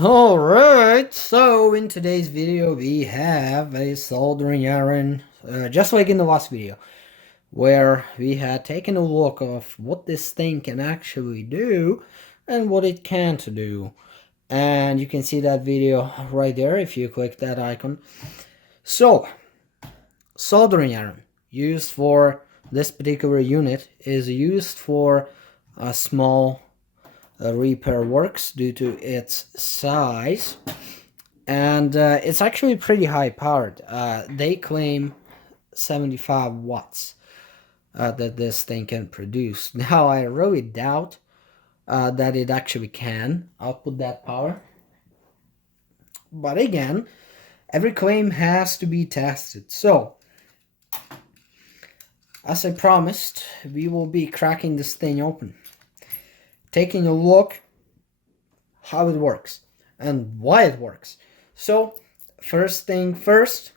Alright, so in today's video we have a soldering iron, just like in the last video, where we had taken a look of what this thing can actually do and what it can't do. And you can see that video right there if you click that icon. So, soldering iron, used for this particular unit, is used for a small repair works due to its size, and it's actually pretty high powered. They claim 75 watts that this thing can produce. Now I really doubt that it actually can output that power, but again, every claim has to be tested. So as I promised, we will be cracking this thing open, taking a look how it works and why it works. So first thing first,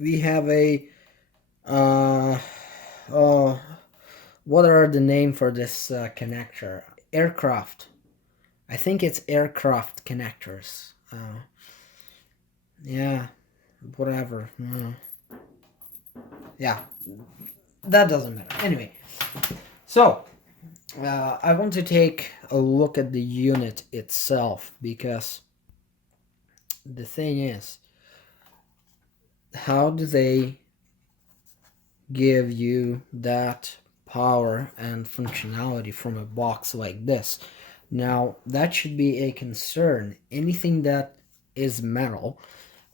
we have a what are the name for this connector? Aircraft. I think it's aircraft connectors. Yeah, whatever. Yeah, that doesn't matter. Anyway, so I want to take a look at the unit itself, because the thing is, how do they give you that power and functionality from a box like this? Now that should be a concern. Anything that is metal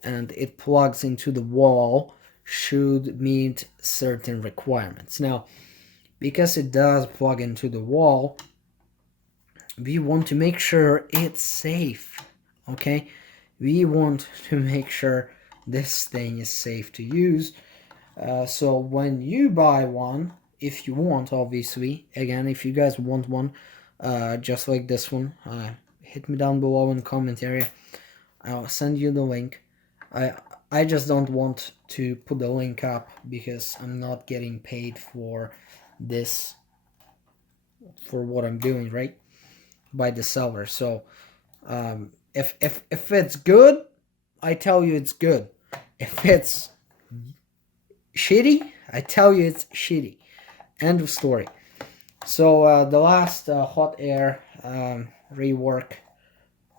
and it plugs into the wall should meet certain requirements. Now, because it does plug into the wall, we want to make sure it's safe. Okay, we want to make sure this thing is safe to use. So when you buy one, if you want, obviously, again, if you guys want one just like this one, hit me down below in the comment area. I'll send you the link. I just don't want to put the link up because I'm not getting paid for this, for what I'm doing, right, by the seller. So if it's good, I tell you it's good. If it's shitty, I tell you it's shitty. End of story. So the last hot air rework,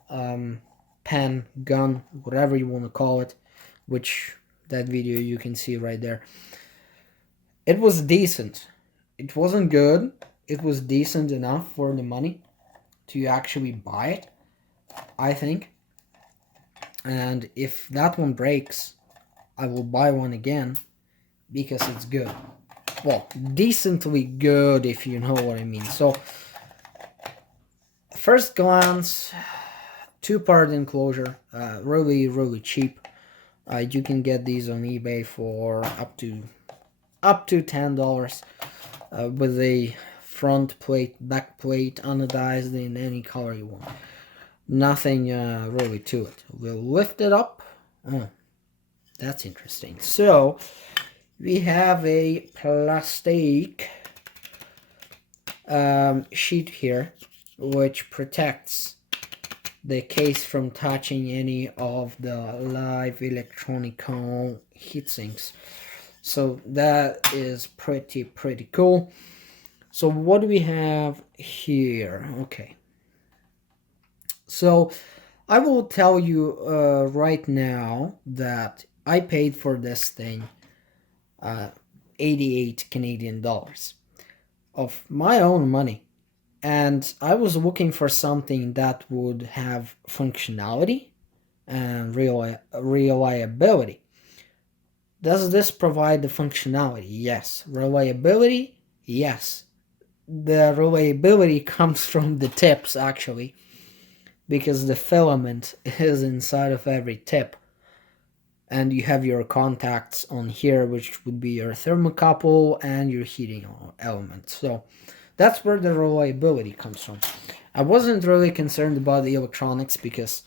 pen, gun, whatever you want to call it, which that video you can see right there, it was decent. It wasn't good. It was decent enough for the money to actually buy it, I think. And if that one breaks, I will buy one again because it's good. Well, decently good, if you know what I mean. So first glance, two-part enclosure, really cheap. You can get these on eBay for up to $10 with a front plate, back plate, anodized in any color you want. Nothing really to it. We'll lift it up. Oh, that's interesting. So we have a plastic sheet here which protects the case from touching any of the live electronical heatsinks. So that is pretty cool. So what do we have here? Okay, so I will tell you right now that I paid for this thing 88 Canadian dollars of my own money, and I was looking for something that would have functionality and reliability. Does this provide the functionality? Yes. Reliability? Yes. The reliability comes from the tips, actually, because the filament is inside of every tip, and you have your contacts on here, which would be your thermocouple and your heating element. So that's where the reliability comes from. I wasn't really concerned about the electronics because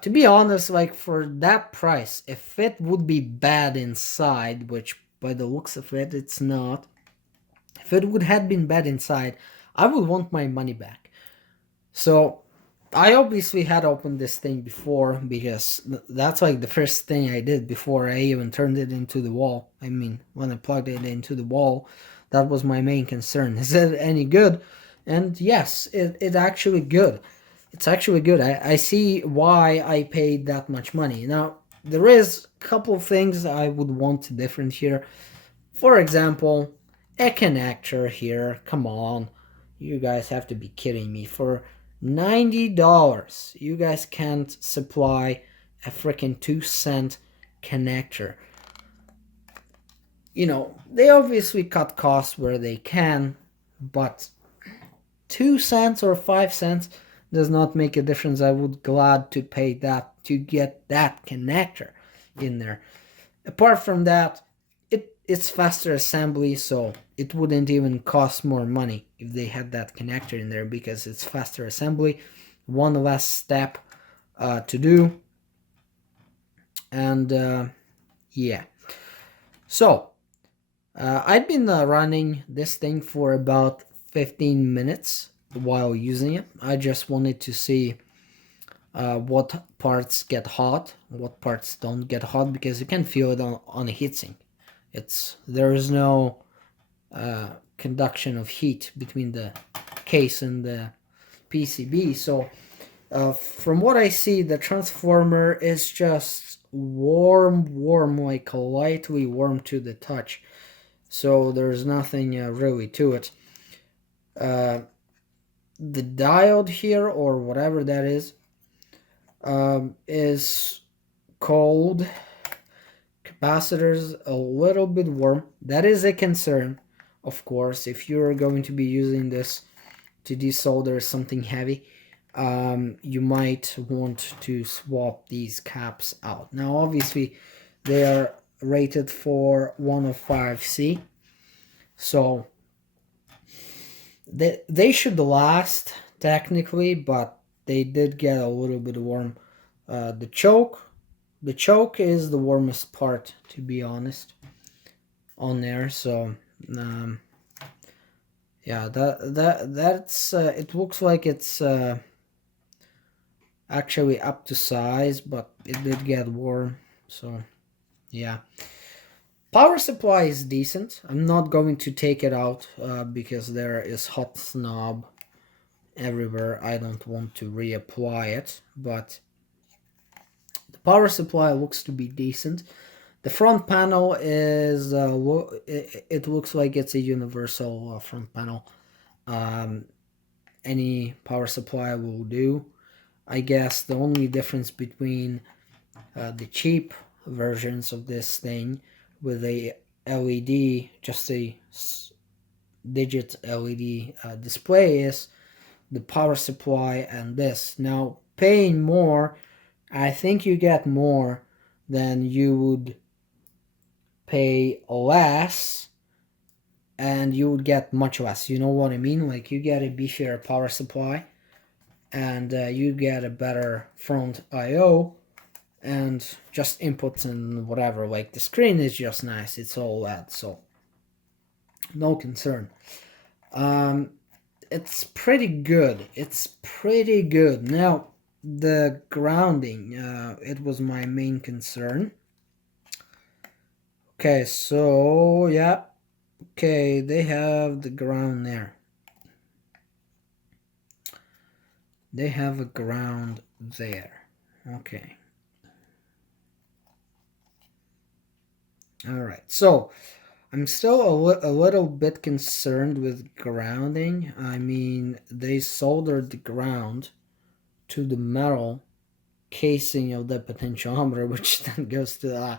to be honest, like, for that price, if it would be bad inside, which by the looks of it it's not, if it would have been bad inside, I would want my money back. So I obviously had opened this thing before because that's like the first thing I did before I even turned it into the wall. I mean, when I plugged it into the wall, that was my main concern. Is it any good? And yes, it's actually good. It's actually good. I see why I paid that much money. Now, there is a couple of things I would want to different here. For example, a connector here. Come on. You guys have to be kidding me. For $90, you guys can't supply a freaking 2-cent connector. You know, they obviously cut costs where they can, but 2 cents or 5 cents does not make a difference. I would glad to pay that to get that connector in there. Apart from that, it's faster assembly, so it wouldn't even cost more money if they had that connector in there because it's faster assembly, one less step to do, and yeah. So I've been running this thing for about 15 minutes while using it. I just wanted to see what parts get hot, what parts don't get hot, because you can feel it on a heatsink. There is no conduction of heat between the case and the PCB. So from what I see, the transformer is just warm, like lightly warm to the touch. So there's nothing really to it. The diode here, or whatever that is cold. Capacitors a little bit warm. That is a concern, of course, if you're going to be using this to desolder something heavy. You might want to swap these caps out. Now obviously they are rated for 105C, so they should last technically, but they did get a little bit warm. The choke is the warmest part, to be honest, on there. So yeah, that's it looks like it's actually up to size, but it did get warm. So yeah, power supply is decent. I'm not going to take it out because there is hot snob everywhere. I don't want to reapply it, but the power supply looks to be decent. The front panel is it looks like it's a universal front panel. Any power supply will do. I guess the only difference between the cheap versions of this thing with a LED, just a digit LED display, is the power supply and this. Now, paying more, I think you get more than you would pay less, and you would get much less. You know what I mean? Like, you get a beefier power supply, and you get a better front I/O, and just inputs and whatever. Like, the screen is just nice. It's all OLED, so no concern. It's pretty good. It's pretty good. Now, the grounding, it was my main concern. Okay, so yeah. Okay, they have the ground there. They have a ground there. Okay. Alright, so I'm still a little bit concerned with grounding. I mean, they soldered the ground to the metal casing of the potentiometer, which then goes to the...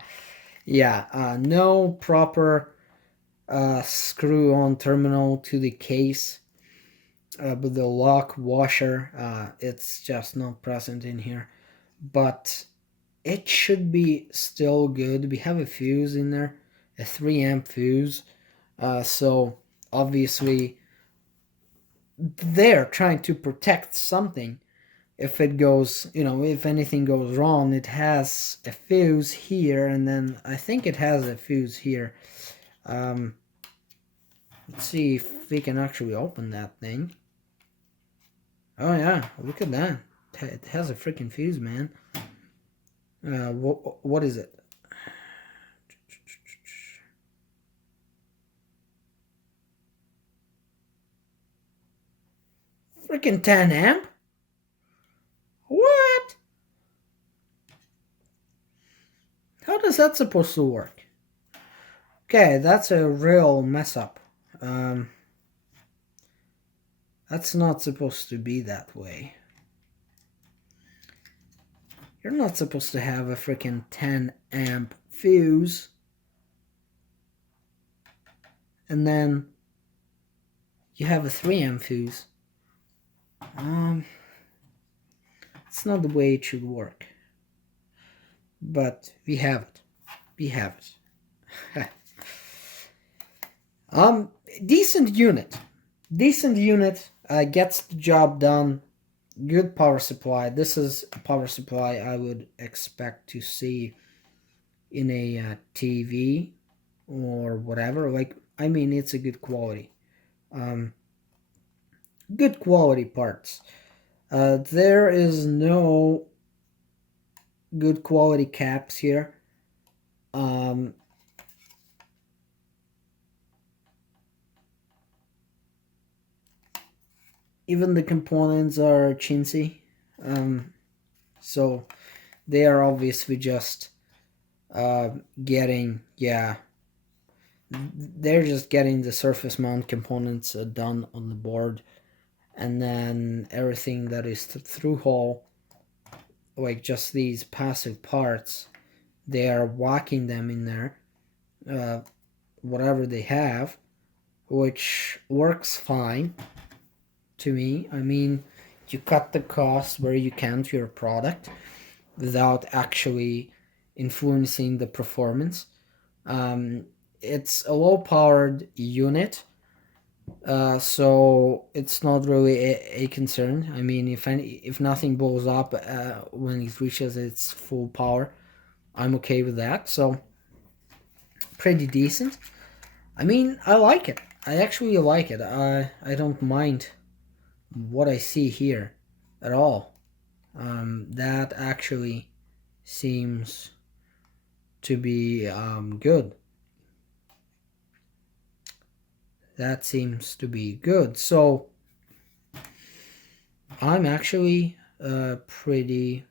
no proper screw-on terminal to the case. But the lock washer, it's just not present in here. But it should be still good. We have a fuse in there, a 3-amp fuse. So obviously they're trying to protect something. If it goes, if anything goes wrong, it has a fuse here, and then I think it has a fuse here. Let's see if we can actually open that thing. Oh yeah, look at that. It has a freaking fuse, man. What is it? Freaking 10 amp? What? How does that supposed to work? Okay, that's a real mess up. Um, that's not supposed to be that way. You're not supposed to have a freaking 10 amp fuse and then you have a 3 amp fuse. It's not the way it should work. But we have it. We have it. Decent unit. Decent unit. Gets the job done. Good power supply. This is a power supply I would expect to see in a TV or whatever. Like, I mean, it's a good quality. Good quality parts. There is no good quality caps here. Even the components are chintzy, so they are obviously just getting, yeah, they're just getting the surface mount components done on the board, and then everything that is through hole, like just these passive parts, they are whacking them in there, whatever they have, which works fine to me. I mean, you cut the cost where you can to your product without actually influencing the performance. It's a low powered unit, so it's not really a concern. I mean, if nothing blows up when it reaches its full power, I'm okay with that. So pretty decent. I mean, I like it. I actually like it. I don't mind what I see here at all. That actually seems to be good. That seems to be good. So I'm actually pretty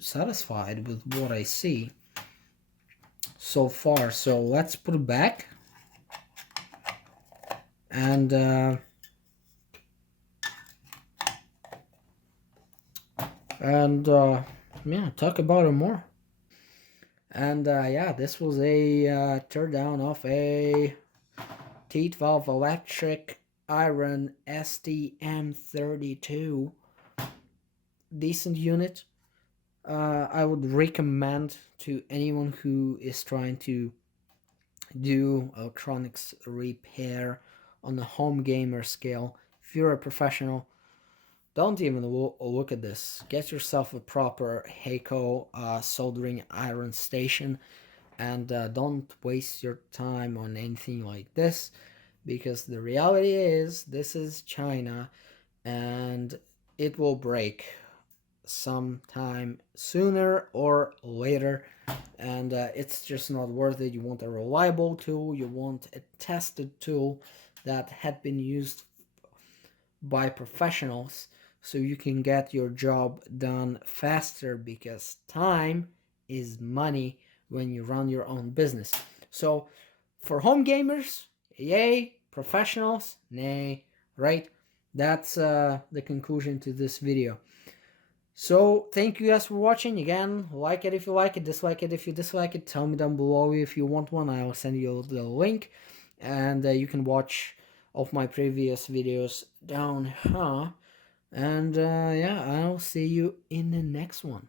satisfied with what I see so far. So let's put it back and yeah, talk about it more. And yeah, this was a teardown of a teat valve electric iron STM32. Decent unit. I would recommend to anyone who is trying to do electronics repair on a home gamer scale. If you're a professional, don't even look at this. Get yourself a proper Heiko soldering iron station, and don't waste your time on anything like this, because the reality is this is China and it will break sometime sooner or later, and it's just not worth it. You want a reliable tool, you want a tested tool that had been used by professionals, so you can get your job done faster, because time is money when you run your own business. So for home gamers, yay. Professionals, nay. Right? That's the conclusion to this video. So thank you guys for watching. Again, like it if you like it, dislike it if you dislike it. Tell me down below if you want one. I'll send you the link, and you can watch of my previous videos down here. And yeah, I'll see you in the next one.